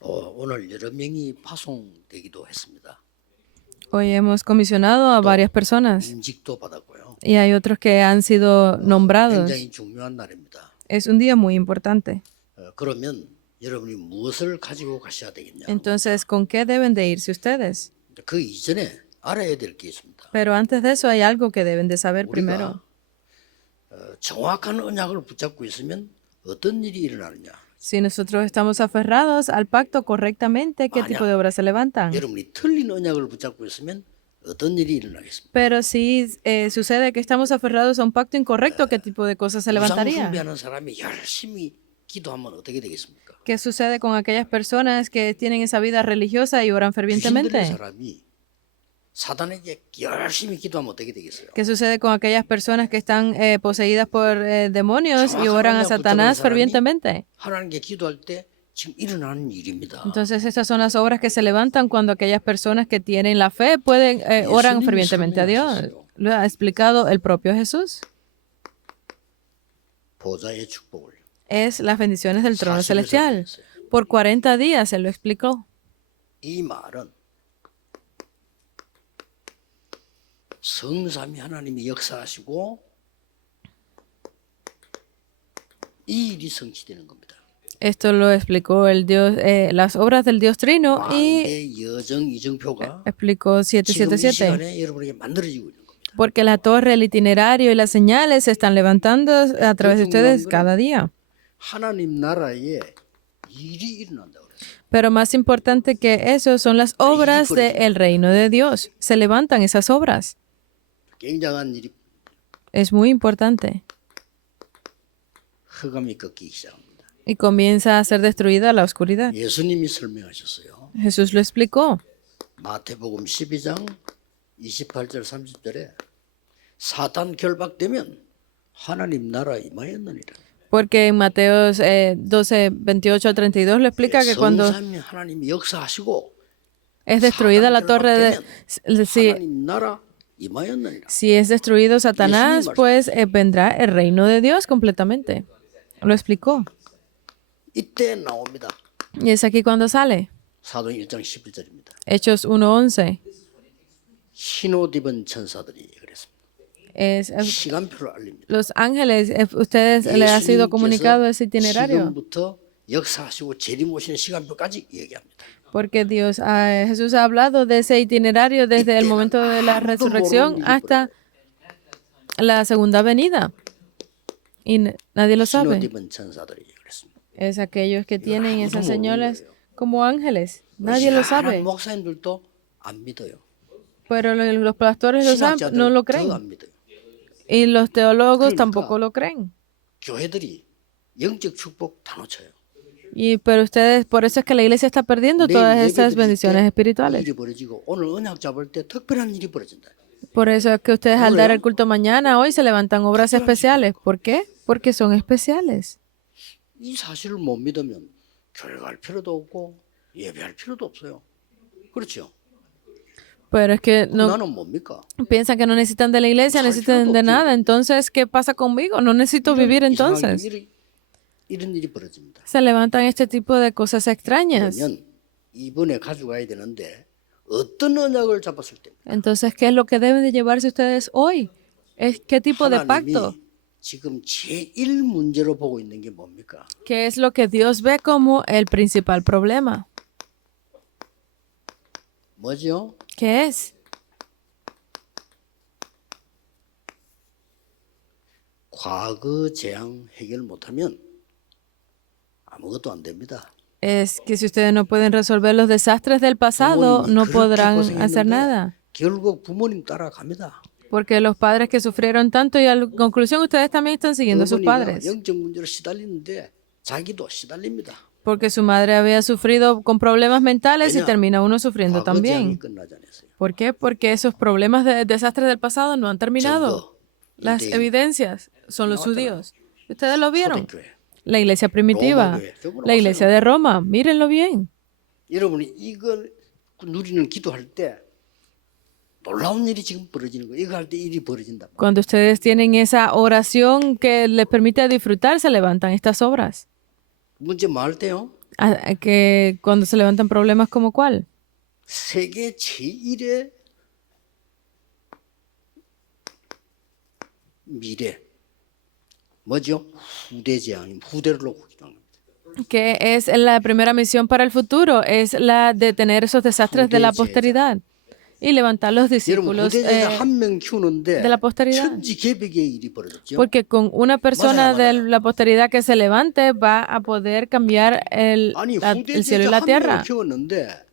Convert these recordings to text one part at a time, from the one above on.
오늘 여러 명이 파송되기도 했습니다. Hoy hemos comisionado a varias personas 임직도 받았고요. y hay otros que han sido nombrados. 굉장히 중요한 날입니다. Es un día muy importante. 그러면 여러분이 무엇을 가지고 가셔야 되겠냐? Entonces, ¿con qué deben de irse ustedes? 그 이전에 알아야 될 게 있습니다. Pero antes de eso hay algo que deben de saber primero. 정확한 언약을 붙잡고 있으면 어떤 일이 일어나느냐? Si nosotros estamos aferrados al pacto correctamente, ¿qué tipo de obras se levantan? 여러분이 틀린 언약을 붙잡고 있으면 어떤 일이 일어나겠습니까? Pero si sucede que estamos aferrados a un pacto incorrecto, ¿qué tipo de cosas se 우상 levantaría? 숭배하는 사람이 열심히 기도하면 어떻게 되겠습니까? ¿Qué sucede con aquellas personas que tienen esa vida religiosa y oran 귀신 들린 fervientemente? 사람이 사단에게 열심히 기도하면 어떻게 되겠어요? ¿Qué sucede con aquellas personas que están poseídas por demonios y oran a Satanás fervientemente? 하나님께 기도할 때 지금 일어나는 일입니다. Entonces, estas son las obras que se levantan cuando aquellas personas que tienen la fe pueden oran fervientemente a Dios. Lo ha explicado el propio Jesús. 보좌의 축복을 Es las bendiciones del trono 40 celestial. 했어요. Por 40 días se lo explicó. 이 말은 성삼위 하나님이 역사하시고 이 일이 성취되는 겁니다. Esto lo explicó el Dios, las obras del Dios Trino y 왕의 여정 이정표가 explicó 지금 이 777. 시간에 여러분에게 만들어지고 있는 겁니다. Porque la torre, el itinerario y las señales se están levantando a través de ustedes cada día. 하나님 나라에 일이 일어난다고 그랬어요. Pero más importante que eso son las obras del reino de Dios. Se levantan esas obras. 굉장한 일이 Es muy importante. 흑암이 꺾이기 시작합니다. Y comienza a ser destruida la oscuridad. 예수님이 설명하셨어요. Jesús lo explicó. 마태복음 12장 28절 30절에 사탄 결박되면 하나님 나라 임하였느니라. Porque en Mateos 12, 28 al 32 lo explica que cuando 성삼위 하나님이 역사하시고 es destruida la torre de... Si, 하나님 나라 임하였느니라. si es destruido Satanás, pues vendrá el reino de Dios completamente. Lo explicó. 이때 나옵니다. Y es aquí cuando sale. 사도행 1장 11절입니다. Hechos 1:11. 흰옷 입은 천사들이 그랬습니다. Es, 시간표를 알립니다. los ángeles, ustedes les ha sido comunicado ese itinerario. 지금부터 역사하시고 재림 오시는 시간표까지 얘기합니다. Porque Dios, Jesús ha hablado de ese itinerario desde el momento de la resurrección hasta la segunda venida. Y nadie lo 흰옷 sabe. 입은 천사들이 그랬습니다. Es aquellos que tienen esas señales como ángeles. Nadie lo sabe. 목사님들도 안 믿어요. Pero los pastores no lo 신학자들 더 creen. 안 믿어요. Y los teólogos 그러니까 tampoco lo creen. 교회들이 영적 축복 다 놓쳐요. Pero ustedes, por eso es que la iglesia está perdiendo todas estas bendiciones espirituales. 일이 벌어지고 오늘 언약 잡을 때 특별한 일이 벌어진다. Por eso es que ustedes al dar el culto mañana, hoy se levantan obras especiales. ¿Por qué? Porque son especiales. 이 사실을 못 믿으면 교회 갈 필요도 없고 예배할 필요도 없어요. 그렇죠? Pero es que no 나는 뭡니까? piensan que no necesitan de la iglesia, necesitan de nada. Entonces, ¿qué pasa conmigo? No necesito vivir entonces. 이런 일이 벌어집니다. Se levantan este tipo de cosas extrañas. 그러면 이번에 가져가야 되는데 어떤 언약을 잡았을 때 Entonces, ¿qué es lo que deben de llevarse ustedes hoy? ¿Qué tipo de pacto? 하나님이 지금 제1 문제로 보고 있는 게 뭡니까? ¿Qué es lo que Dios ve como el principal problema? 뭐죠? ¿Qué es? 과거 재앙 해결 못하면 아무것도 안 됩니다. Es que si ustedes no pueden resolver los desastres del pasado, no podrán hacer nada. 결국 부모님 따라갑니다. Porque los padres que sufrieron tanto y a la conclusión ustedes también están siguiendo a sus 어머니가 padres. 영적 문제로 시달리는데 자기도 시달립니다. Porque su madre había sufrido con problemas mentales y termina uno sufriendo 과거 재앙이 también. 끝나지 않았어요. ¿Por qué? Porque esos problemas de desastres del pasado no han terminado. Las evidencias son los judíos. ¿Ustedes lo vieron? 초대교회. La iglesia primitiva, la iglesia de Roma. Mírenlo bien. 여러분이 이걸 누리는 기도할 때 놀라운 일이 지금 벌어지는 거예요. 이거 할 때 일이 벌어진다. Cuando ustedes tienen esa oración que les permite disfrutar, se levantan estas obras. 문제 많을 때요. que cuando se levantan problemas como cuál. 세계 제1의 미래 뭐죠? 후대 재앙, 후대를 놓고 기도한 겁니다. Que es la primera misión para el futuro, es la de tener esos desastres de la posteridad y levantar los 여러분 discípulos 후대 제자 한 명 키우는데 de la posteridad. 천지개벽의 일이 벌어졌죠. Porque con una persona de la posteridad que se levante va a poder cambiar 아니 el 후대 cielo y 제자 la 한 명을 tierra. 키웠는데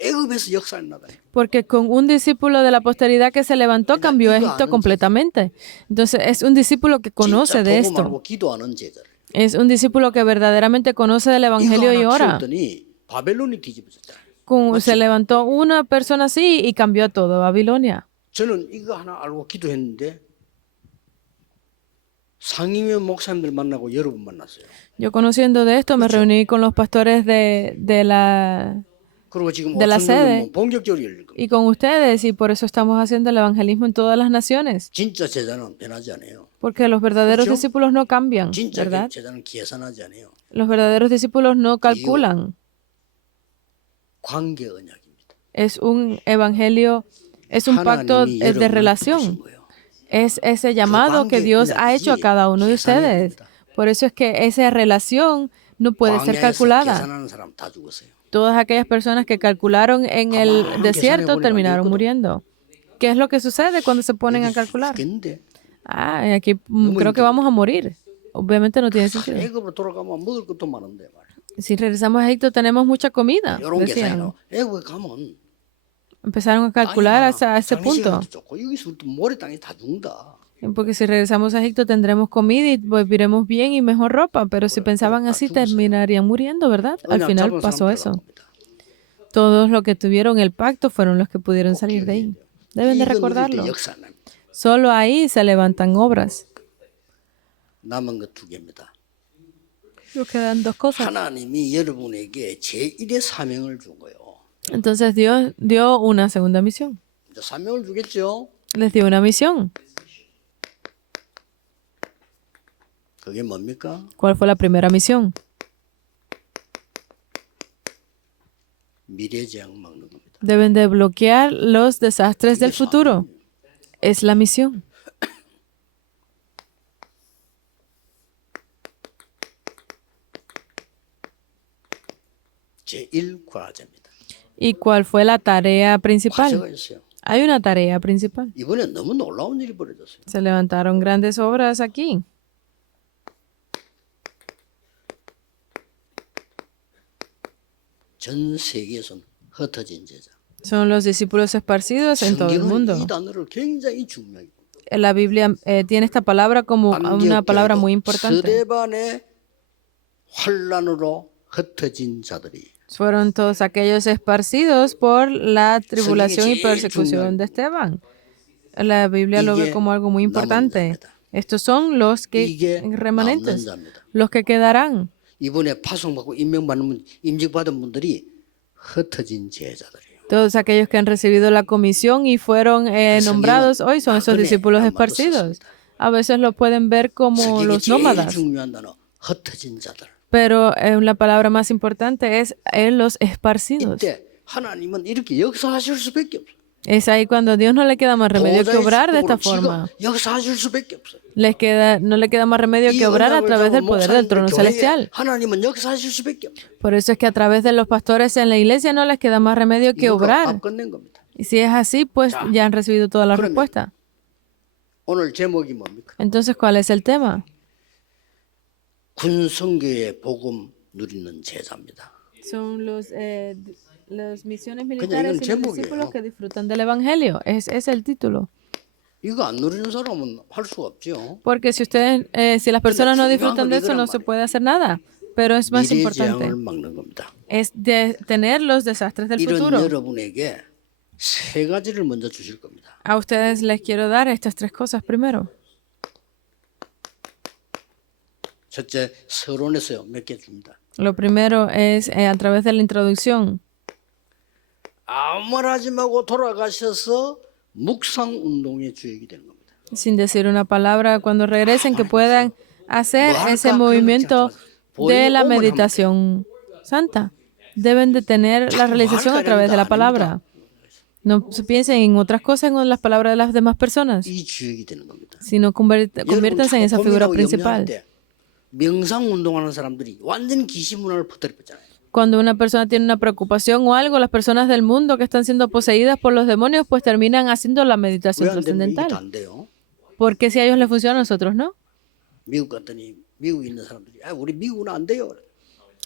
애굽에서 역사를 나가요. Porque con un discípulo de la posteridad que se levantó cambió Egipto completamente. Entonces es un discípulo que conoce 진짜 de 보고 esto. 말고 기도하는 제자를. Es un discípulo que verdaderamente conoce del 이거 Evangelio y 하나 ora. 키웠더니 바벨론이 뒤집어졌다. Se levantó una persona así y cambió todo, Babilonia. 저는 이거 하나 알고 기도했는데 상임위 목사님들 만나고 여러 분 만났어요. Yo conociendo de esto me reuní con los pastores de la 그리고 지금 de la 오천년은 sede 뭐 본격적으로 열릴 겁니다. y con ustedes y por eso estamos haciendo el evangelismo en todas las naciones. 진짜 제자는 변하지 않아요. Porque los verdaderos 그렇죠? discípulos no cambian, 진짜 ¿verdad? 제자는 계산하지 않아요. Los verdaderos discípulos no calculan. 관계 언약입니다. Es un evangelio, es un pacto 하나님이 de 여러분을 부르신 relación. 거예요. Es ese llamado que Dios ha hecho a cada uno de ustedes. Por eso es que esa relación no puede ser 광야에서 calculada. 계산하는 사람 다 죽었어요. Todas aquellas personas que calcularon en el desierto terminaron muriendo. ¿Qué es lo que sucede cuando se ponen a calcular? 죽겠는데 Aquí creo que vamos a morir. Obviamente no tiene sentido. 애굽으로 돌아가면 먹을 것도 많은데 말이야. Si regresamos a Egipto tenemos mucha comida, 이런 decían. 계산이요. 애굽에 가면 Empezaron a calcular hasta ese punto. 좋고 여기서 또 모래 땅이 다 죽는다. Porque si regresamos a Egipto tendremos comida y viviremos bien y mejor ropa. Pero si pensaban así terminarían muriendo, ¿verdad? Al final pasó eso. Todos los que tuvieron el pacto fueron los que pudieron salir de ahí. Deben de recordarlo. Solo ahí se levantan obras. 남은 것 두 개입니다. Nos quedan dos cosas. 하나님이 여러분에게 제1의 사명을 준 거예요. Entonces Dios dio una segunda misión. 이제 사명을 주겠죠. Les dio una misión. 그게 뭡니까? ¿Cuál fue la primera misión? 미래 재앙 막는 겁니다. Deben de bloquear los desastres del futuro. Es la misión. 제1과제입니다. ¿Y cuál fue la tarea principal? 과제가 있어요. Hay una tarea principal. 이번에 너무 놀라운 일이 벌어졌어요. Se levantaron grandes obras aquí. 전 세계에선 흩어진 제자. Son los discípulos esparcidos en todo el 성경은 mundo. 이 단어를 굉장히 중요하게 La Biblia tiene esta palabra como una palabra muy importante. 스데반의 환란으로 흩어진 자들이 Fueron todos aquellos esparcidos por la tribulación y persecución de Esteban. La Biblia lo ve como algo muy importante. Estos son los que remanentes, los que quedarán. 이번에 파송받고 임명받는 분, 임직받은 분들이 흩어진 제자들이에요. Todos aquellos que han recibido la comisión y fueron nombrados hoy son esos discípulos esparcidos. A veces lo pueden ver como los nómadas. 중요한 단어, 흩어진 자들. Pero la palabra más importante es los esparcidos. 이때 하나님은 이렇게 역사하실 수밖에 없어요. Es ahí cuando a Dios no le queda más remedio que obrar de esta forma. 역사하실 수밖에 없어요. No le queda más remedio que obrar a través del poder del trono celestial. 하나님은 역사하실 수밖에 없어요. Por eso es que a través de los pastores en la iglesia no les queda más remedio que obrar. 끝낸 겁니다. Y si es así, pues ya han recibido toda la respuesta. 오늘 제목이 뭡니까? Entonces, ¿cuál es el tema? 군성교의 복음 누리는 제자입니다. Son los misiones 그냥 militares 이건 y los 제목이에요. discípulos que disfrutan del evangelio. Es el título. 이거 안 누리는 사람은 할 수가 없죠. Porque si las personas no disfrutan de eso, no se puede hacer nada. Pero es más 미래 importante. 재앙을 막는 겁니다. Es detener los desastres del 이런 futuro. 여러분에게 세 가지를 먼저 주실 겁니다. A ustedes les quiero dar estas tres cosas primero. 첫째, 서론에서요 몇 개 줍니다. Lo primero es a través de la introducción. 아무 말 하지 말고 돌아가셔서 묵상 운동의 주역이 되는 겁니다. Sin decir una palabra, cuando regresen que puedan hacer ese movimiento de la meditación. santa. Deben de tener la realización a través de la palabra. No se piensen en otras cosas, en las palabras de las demás personas, 이 주역이 되는 겁니다. sino conviértanse en esa figura principal. 명상 운동하는 사람들이 완전 귀신 문화를 퍼뜨렸잖아요. Cuando una persona tiene una preocupación o algo, las personas del mundo que están siendo poseídas por los demonios, pues terminan haciendo la meditación 왜안 되면 이게 trascendental. 안 돼요? Porque si a ellos les funciona, a nosotros no. 미국 갔더니 미국에 있는 사람들이 우리 미국은 안 돼요.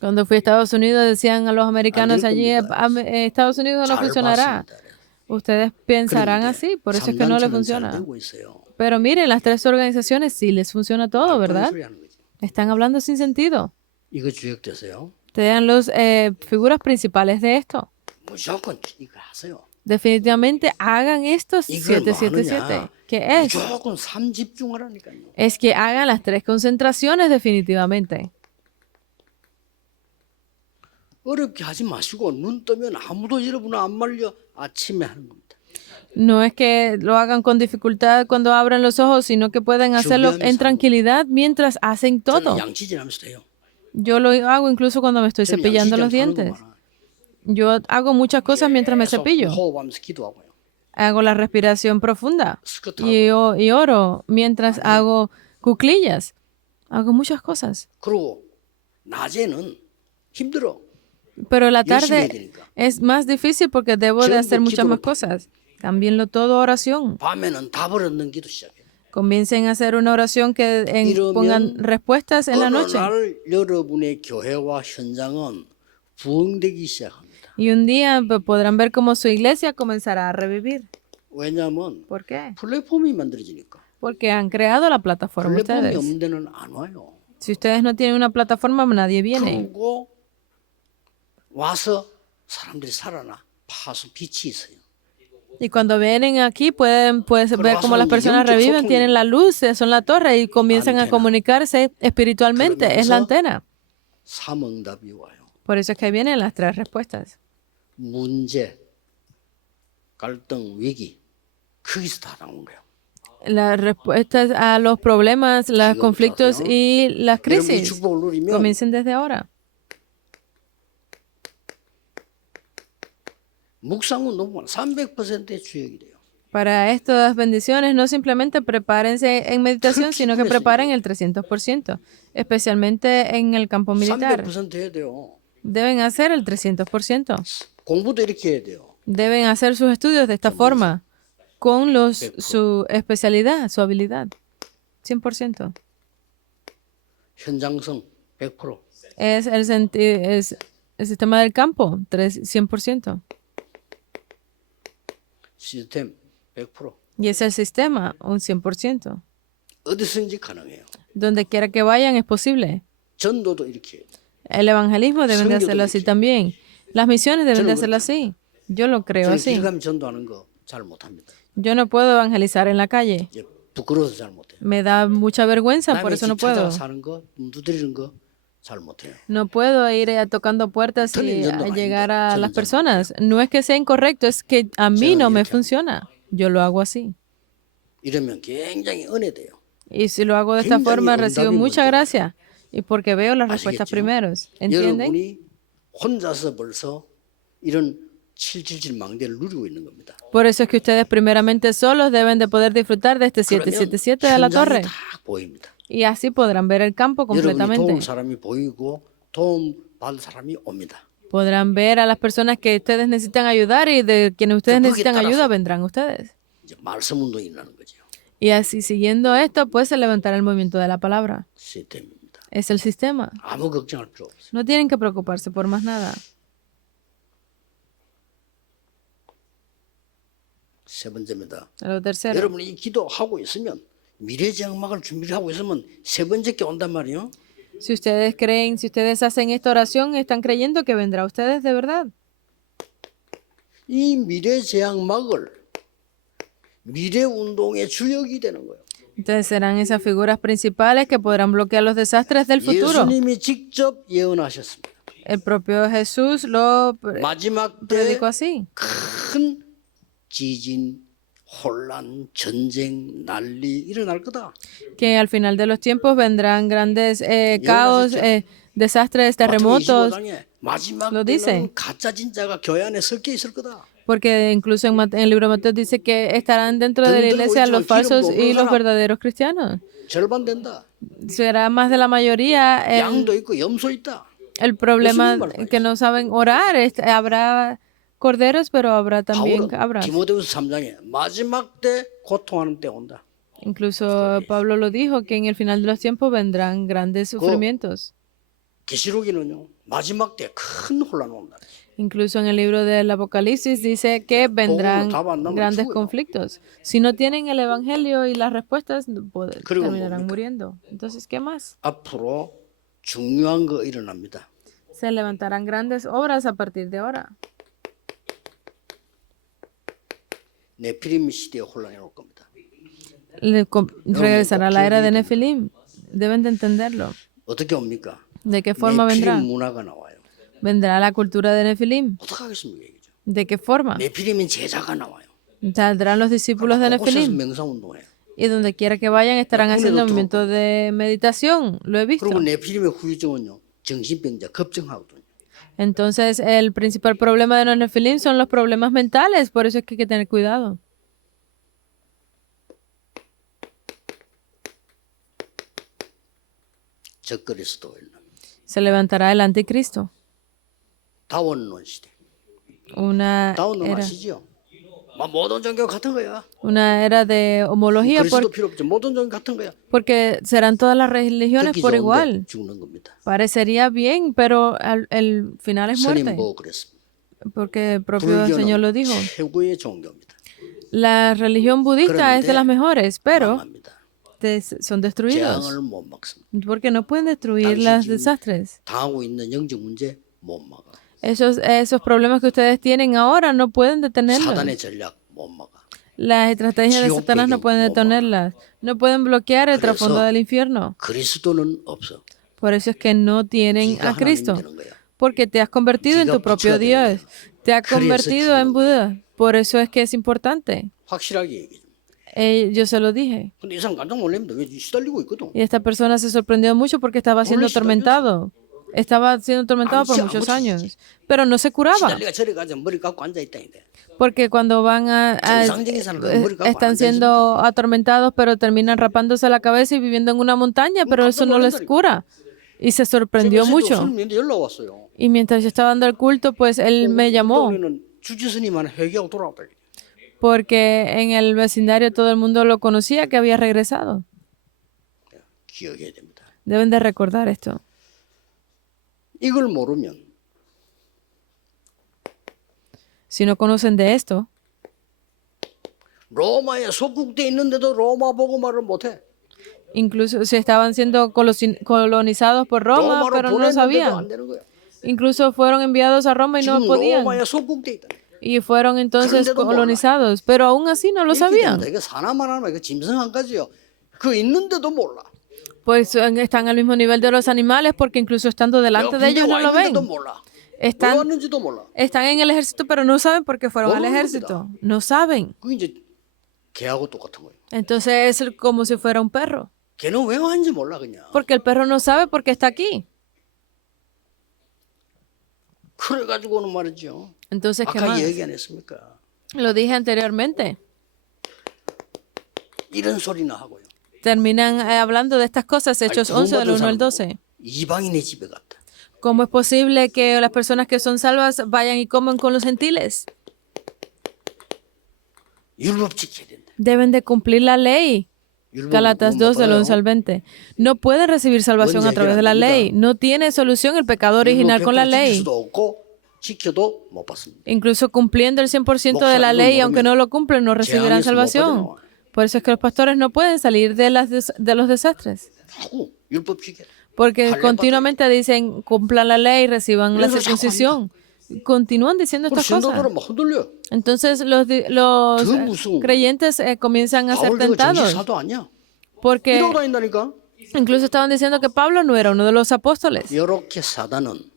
Cuando fui a Estados Unidos decían a los americanos 될 allí, 겁니다. Estados Unidos no 잘 funcionará. 봤습니다. Ustedes pensarán 그런데 así, por eso es que no les 삼단체는 잘 funciona. 되고 있어요. Pero miren, las tres organizaciones sí les funciona todo, ¿verdad? 소리 하는 거지. Están hablando sin sentido. 이거 주역되세요. Te dan las figuras principales de esto. 무조건 이거 하세요. Definitivamente hagan estos 이걸 뭐 777. 하느냐? ¿Qué es? 무조건 삶 집중하라니까요. Es que hagan las tres concentraciones definitivamente. 어렵게 하지 마시고 눈 뜨면 아무도 여러분을 안 말려 아침에 하는 겁니다. No es que lo hagan con dificultad cuando abran los ojos, sino que pueden hacerlo en tranquilidad mientras hacen todo. 저는 양치질하면서 돼요. Yo lo hago incluso cuando me estoy 저는 cepillando los 양치질 하는 거 dientes. 많아요. Yo hago muchas cosas mientras me 계속 cepillo. 호흡하면서 기도하고요. Hago la respiración profunda 스쿼트하고. y oro mientras hago cuclillas. Hago muchas cosas. 그리고 낮에는 힘들어. Pero la 열심히 해야 tarde 되니까. es más difícil porque debo de hacer muchas más cosas. Cámbienlo todo a oración. 밤에는 답을 얻는 기도 시작해요. Comiencen a hacer una oración que pongan respuestas en la 어느 noche. 날 여러분의 교회와 현장은 부흥되기 시작합니다. Y un día podrán ver cómo su iglesia comenzará a revivir. 왜냐하면 ¿Por qué? 플랫폼이 만들어지니까. Porque han creado la plataforma 플랫폼이 ustedes. 없는 데는 안 와요. Si ustedes no tienen una plataforma, nadie viene. 그리고 와서 사람들이 살아나 파수 빛이 있어요. Y cuando vienen aquí pueden ver cómo las personas reviven, tienen la luz, son la torre y comienzan a comunicarse espiritualmente. Es la antena. 삼응답이 와요. Por eso es que vienen las tres respuestas. 문제, 갈등, 위기 거기서 다 나온 거예요. Las respuestas a los problemas, los conflictos y las 여러분이 crisis 축복을 누리면 comiencen desde ahora. 묵상운동은 300%의 주역이 돼요. Para estas bendiciones, no simplemente prepárense en meditación, sino que preparen el 300%, especialmente en el campo militar. 300% 해야 돼요. Deben hacer el 300%. 공부도 이렇게 해야 돼요. Deben hacer sus estudios de esta forma, con su especialidad, su habilidad. 100%. 현장성 100%. Es es el sistema del campo, 100%. 시스템 100%. Y es el sistema, un 100%. 어디서든지 가능해요. Donde quiera que vayan es posible. 전도도 이렇게 해요. El evangelismo deben de hacerlo así también. Las misiones deben de hacerlo así. Yo lo creo 저는 así. 길 가면 전도하는 거 잘 못합니다. Yo no puedo evangelizar en la calle. 이제 부끄러워서 잘 못해요. Me da mucha vergüenza, por 남의 eso no 집 찾아 puedo. 사는 거, 두드리는 거 잘 못해요. No puedo ir tocando puertas y a llegar a las personas. No es que sea incorrecto, es que a mí no me funciona. Yo lo hago así. 이러면 굉장히 은혜돼요. Y si lo hago de esta forma, recibo mucha gracia. Y porque veo las respuestas primeros. ¿Entienden? 여러분이 혼자서 벌써 이런 777 망대를 누리고 있는 겁니다. Por eso es que ustedes primeramente solos deben de poder disfrutar de este 777 de la torre. 다 보입니다. Y así podrán ver el campo 여러분이 completamente. 도움 사람이 보이고 도움 받을 사람이 옵니다. Podrán ver a las personas que ustedes necesitan ayudar y de quienes ustedes 거기에 necesitan 따라서 ayuda vendrán ustedes. 이제 말씀 운동이 일어나는 거죠. Y así siguiendo esto, pues se levantará el movimiento de la palabra. 시스템입니다. Es el sistema. 아무 걱정할 필요 없어요. No tienen que preocuparse por más nada. 세 번째입니다. Lo tercero. 여러분이 이 기도하고 있으면 미래장막을 준비를 하고 있으면 세 번째 게 온단 말이에요. Si ustedes creen, si ustedes hacen esta oración, están creyendo que vendrá a ustedes de verdad. 이 미래장막을 미래 운동의 주역이 되는 거예요. Entonces serán esas figuras principales que podrán bloquear los desastres del futuro. 예수님이 직접 예언하셨습니다. El propio Jesús lo 마지막 때 predicó así. 큰 지진, 혼란, 전쟁, 난리 일어날 거다. Que al final de los tiempos vendrán grandes caos, desastres, 마태복음 terremotos, 25장에 마지막 lo dice. 때는 가짜 진짜가 교회 안에 섞여 있을 거다. Porque incluso en el libro de Mateo dice que estarán dentro de la 등 들고 iglesia los 있지만 falsos 기름도 y 없는 los 사람 verdaderos cristianos. 절반 된다. Será más de la mayoría 양도 있고 염소 있다. el problema 예수님 말씀하셨어요. que no saben orar. Habrá corderos, pero habrá también 바울은 cabras. 디모데후서 3장에 마지막 때 고통하는 때 온다. Incluso Pablo lo dijo, que en el final de los tiempos vendrán grandes sufrimientos. 계시록에는요 마지막 때 큰 혼란 온다. Incluso en el libro del Apocalipsis dice que vendrán grandes conflictos. Si no tienen el Evangelio y las respuestas, terminarán muriendo. Entonces, ¿qué más? 앞으로 중요한 거 일어납니다. Se levantarán grandes obras a partir de ahora. 네피림 시대의 혼란이 올 겁니다. Regresará la era de Nefilim. Deben de entenderlo. 어떻게 옵니까? ¿De qué forma vendrá? 네피림 문화가 나와요. ¿Vendrá la cultura de Nefilim? 어떻게 하겠습니까? 이거죠. ¿De qué forma? 네피림인 제자가 나와요. Saldrán los discípulos de 곳곳에서 Nefilim. 명상운동해요. Y donde quiera que vayan estarán haciendo movimientos de meditación. Lo he visto. 그리고 네피림의 후유증은요 정신병자 급증하거든요. Entonces, el principal problema de los Nefilim son los problemas mentales. Por eso es que hay que tener cuidado. 적그리스도 일어납니다. Se levantará el anticristo. 다원론 시대. Una 다원론 era, 아시죠? 막 모든 종교 같은 거야. una era de homología 그리스도 필요 없죠. 모든 종교 같은 거야. porque serán todas las religiones 듣기 por 좋은데 igual. 죽는 겁니다. Parecería bien, pero el final es 스님 muerte. 보고 그랬습니다. Porque el propio Señor lo dijo. 최고의 종교입니다. La religión budista es de las mejores, pero 망합니다. son destruidos. 재앙을 못 막습니다. Porque no pueden destruir los desastres. 당하고 있는 영적 문제 못 막아. Esos problemas que ustedes tienen ahora no pueden detenerlos. 사단의 전략 못 막아. Las estrategias de 지옥 Satanás no 배경 pueden 못 detenerlas. No pueden bloquear el trasfondo 그래서 del infierno. 그리스도는 없어. Por eso es que no tienen 네가 a Cristo. 하나님 되는 거야. Porque te has convertido en tu propio Dios. Te has convertido en Buda. Por eso es que es importante. 확실하게 얘기해. Yo se lo dije. 근데 이 사람 깜짝 놀랍니다. 왜 시달리고 있거든. Y esta persona se sorprendió mucho porque estaba siendo atormentado. Estaba siendo atormentado por muchos años. Pero no se curaba. 시달리가 저리 가서 머리 깎고 앉아 있다는데. Porque cuando van están siendo atormentados, pero terminan rapándose la cabeza y viviendo en una montaña, pero eso no les cura. Y se sorprendió mucho. 손님인데 연락 왔어요. Y mientras yo estaba dando el culto, pues él me llamó. 우리는 주지스님만 회개하고 돌아왔다. Porque en el vecindario todo el mundo lo conocía que había regresado. 기억해야 됩니다. Deben de recordar esto. 이걸 모르면 Si no conocen de esto, 로마에 속국돼 있는데도 로마 복음화를 못해. incluso si estaban siendo colonizados por Roma, 로마로 pero no 보냈는데도 안 sabían. 되는 거야. Incluso fueron enviados a Roma y no 지금 podían. 로마에 속국돼 있다. Y fueron entonces 그런데도 colonizados, pero aún así no lo sabían. 이게 사나만 하면 이거 짐승 한 가지요. 그 있는데도 몰라. Pues están al mismo nivel de los animales porque incluso estando delante de ellos no lo ven. 몰라. Están, 왔는지도 몰라. están en el ejército, pero no saben por qué fueron al ejército. No saben. 그 이제 개하고 똑같은 거예요. Entonces es como si fuera un perro. 걔는 왜 왔는지 몰라 그냥. Porque el perro no sabe por qué está aquí. 그래가지고는 말이죠. Entonces, ¿qué 아까 más? 얘기 안 했습니까? Lo dije anteriormente. 이런 소리나 하고요. Terminan hablando de estas cosas, Hechos 11, del 1 al 12. 이방인의 집에 갔다. ¿Cómo es posible que las personas que son salvas vayan y coman con los gentiles? 율법 지켜야 된다. Deben de cumplir la ley. Gálatas 2, del 11 al 20. No pueden recibir salvación a través de la ley. No tiene solución el pecado original con la ley. 지켜도 못 받습니다. Incluso cumpliendo el 100% de la ley, aunque no lo cumplen, no recibirán salvación. Por eso es que los pastores no pueden salir de los desastres. 하고 율법 지켜야 돼. Porque continuamente dicen, cumplan la ley, reciban la circuncisión. Continúan diciendo estas cosas. 신도들은 막 흔들려. Entonces los creyentes comienzan a ser 바울 내가 정식 tentados. 사도 아니야. Porque 이러고 다닌다니까. incluso estaban diciendo que Pablo no era uno de los apóstoles. 이렇게 사단은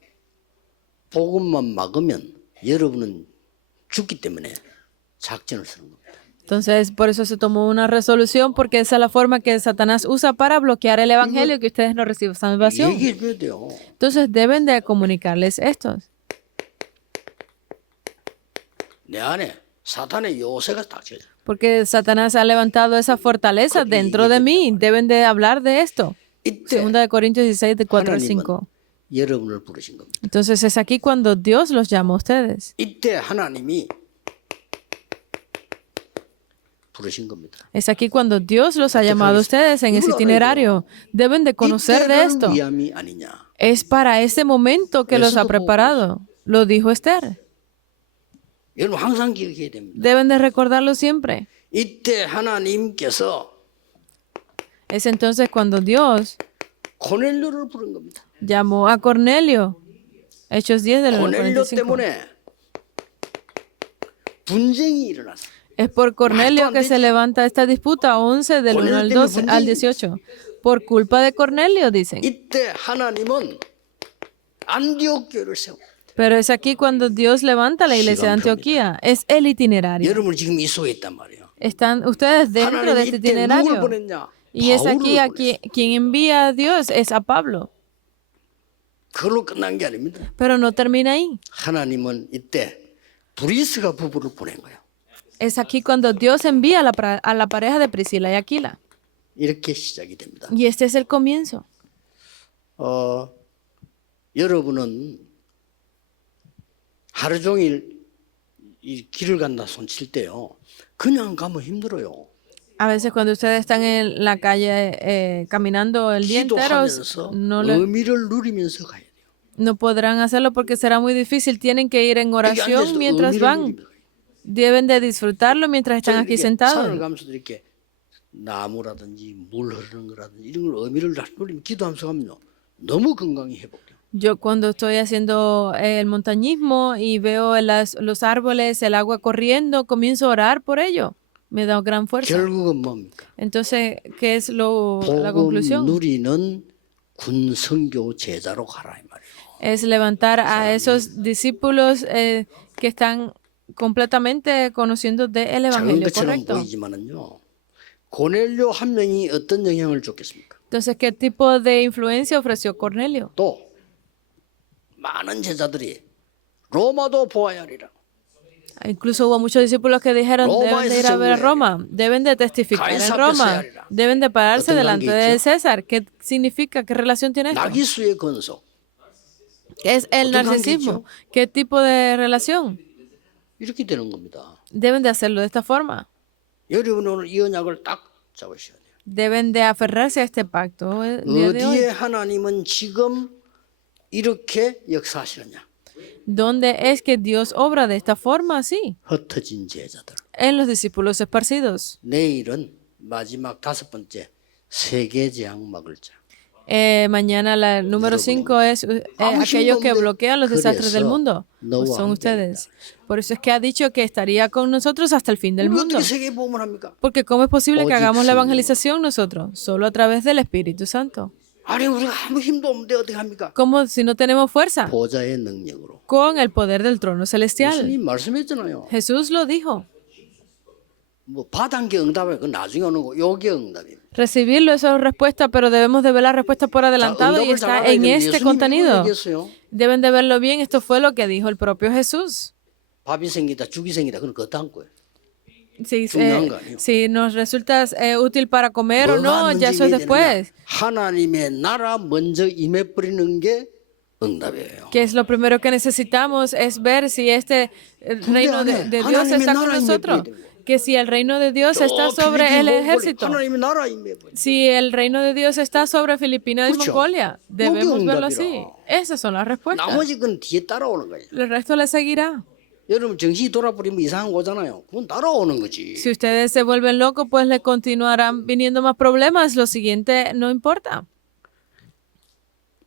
복음만 막으면 여러분은 죽기 때문에 작전을 쓰는 겁니다. Entonces, por eso se tomó una resolución, porque esa es la forma que Satanás usa para bloquear el evangelio, que ustedes no reciban salvación. 얘기해 줘야 돼요. Entonces, deben de comunicarles esto. 내 안에 사탄의 요새가 닥쳐져. Porque Satanás ha levantado esa fortaleza dentro de mí. Deben de hablar de esto. 이때 Segunda de Corintios 16, de 4 al 하나님은 5. 여러분을 부르신 겁니다. Entonces, es aquí cuando Dios los llama a ustedes. 이때 하나님이 부르신 겁니다. Es aquí cuando Dios los ha llamado a ustedes en ese itinerario. Deben de conocer de esto. 이때를 위함이 아니냐. Es para ese momento que los ha preparado. Lo dijo Esther. 여러분 항상 기억해야 됩니다. Deben de recordarlo siempre. 이때 하나님께서 Es entonces cuando Dios 고넬료를 부른 겁니다. llamó a Cornelio. Hechos 10 del 고넬료 45. 때문에 분쟁이 일어났어요. Es por Cornelio que se levanta esta disputa, 11 del 1 al 12 al 18. Por culpa de Cornelio, dicen. 이때 하나님은 안디옥 교회를 세워. Pero es aquí cuando Dios levanta la iglesia de Antioquía. Es el itinerario. 여러분 지금 이 속에 있단 말이에요. Están ustedes dentro de 하나님이 este 이때 누굴 itinerario. 보냈냐? Y es aquí a 바울을 보냈어요. quien envía a Dios es a Pablo. 그걸로 끝난 게 아닙니다. Pero no termina ahí. 하나님은 이때 브리스가 부부를 보낸 거예요. Es aquí cuando Dios envía a la pareja de Priscila y Aquila. 이렇게 시작이 됩니다. Y este es el comienzo. 여러분은 하루 종일 이 길을 간다 손칠 때요. 그냥 가면 힘들어요. A veces cuando ustedes están en la calle caminando el día entero, 기도하면서 no, 의미를 누리면서 가야 돼요. no podrán hacerlo porque será muy difícil. Tienen que ir en 여기 앉아서 oración mientras 의미를 van. 누리면서 가야 돼요. Deben de disfrutarlo mientras están aquí 산을 sentados. 가면서도 이렇게 나무라든지 물 흐르는 거라든지 이런 걸 의미를 누리면 기도하면서 가면요. 너무 건강이 회복돼요. Yo cuando estoy haciendo el montañismo y veo los árboles, el agua corriendo, comienzo a orar por ello. Me da gran fuerza. 결국은 뭡니까? Entonces, ¿qué es la 복음 conclusión? 누리는 군 선교 제자로 가라 이 말이에요. Es levantar a esos discípulos que están completamente conociendo del 작은 Evangelio, 것처럼 correcto. 보이지만은요. 고넬료 한 명이 어떤 영향을 줬겠습니까? Entonces, ¿qué tipo de influencia ofreció Cornelio? 또 많은 제자들이 로마도 보아야 하리라. Incluso hubo muchos discípulos que dijeron, Roma deben de es ir a ver a seguro. Roma, deben de testificar en Caesar Roma, Cesarea. deben de pararse Otro delante gran de César. ¿Qué significa? ¿Qué relación tiene esto? 나기수의 건속. ¿Qué es el otro gran narcisismo? ¿Qué tipo de relación? 이렇게 되는 겁니다. Deben de hacerlo de esta forma. 여러분 오늘 이 언약을 딱 잡으셔야 돼요. Deben de aferrarse a este pacto el día de hoy. 어디에 하나님은 지금 이렇게 역사하시느냐? ¿Dónde es que Dios obra de esta forma así? 흩어진 제자들. En los discípulos esparcidos. 내일은 마지막 5번째 세계 재앙 막을 자. Mañana el número 5 es aquellos que bloquean los desastres del mundo. Pues son ustedes. Por eso es que ha dicho que estaría con nosotros hasta el fin del 우리 mundo. 어떻게 세계 복음을 합니까? Porque ¿cómo es posible que 오직 hagamos la 성령. evangelización nosotros? Solo a través del Espíritu Santo. 아니 우리가 아무 힘도 없는데 어떻게 합니까? ¿Cómo si no tenemos fuerza? 보좌의 능력으로. Con el poder del trono celestial. 예수님 말씀했잖아요. Jesús lo dijo. 뭐 받은 게 응답이에요. 그건 나중에 오는 거. 요게 응답이에요. Recibirlo, eso es respuesta, pero debemos de ver la respuesta por adelantado y está en este contenido. Deben de verlo bien, esto fue lo que dijo el propio Jesús. 밥이 생기다, 죽이 생기다. 그건 그것도 한 거예요. Si nos resulta útil para comer o no, ya eso es después. 하나님의 나라 먼저 임해버리는 게 응답이에요. Que es lo primero que necesitamos, es ver si este reino de Dios está con nosotros. Que si el reino de Dios está sobre el ejército, si el reino de Dios está sobre Filipinas y Mongolia, debemos verlo así. Esas son las respuestas. 나머지 건 뒤에 따라오는 거예요. El resto le seguirá. 여러분 정신이 돌아버리면 이상한 거잖아요. 그건 따라오는 거지. Si ustedes se vuelven locos, pues le continuarán viniendo más problemas. Lo siguiente no importa.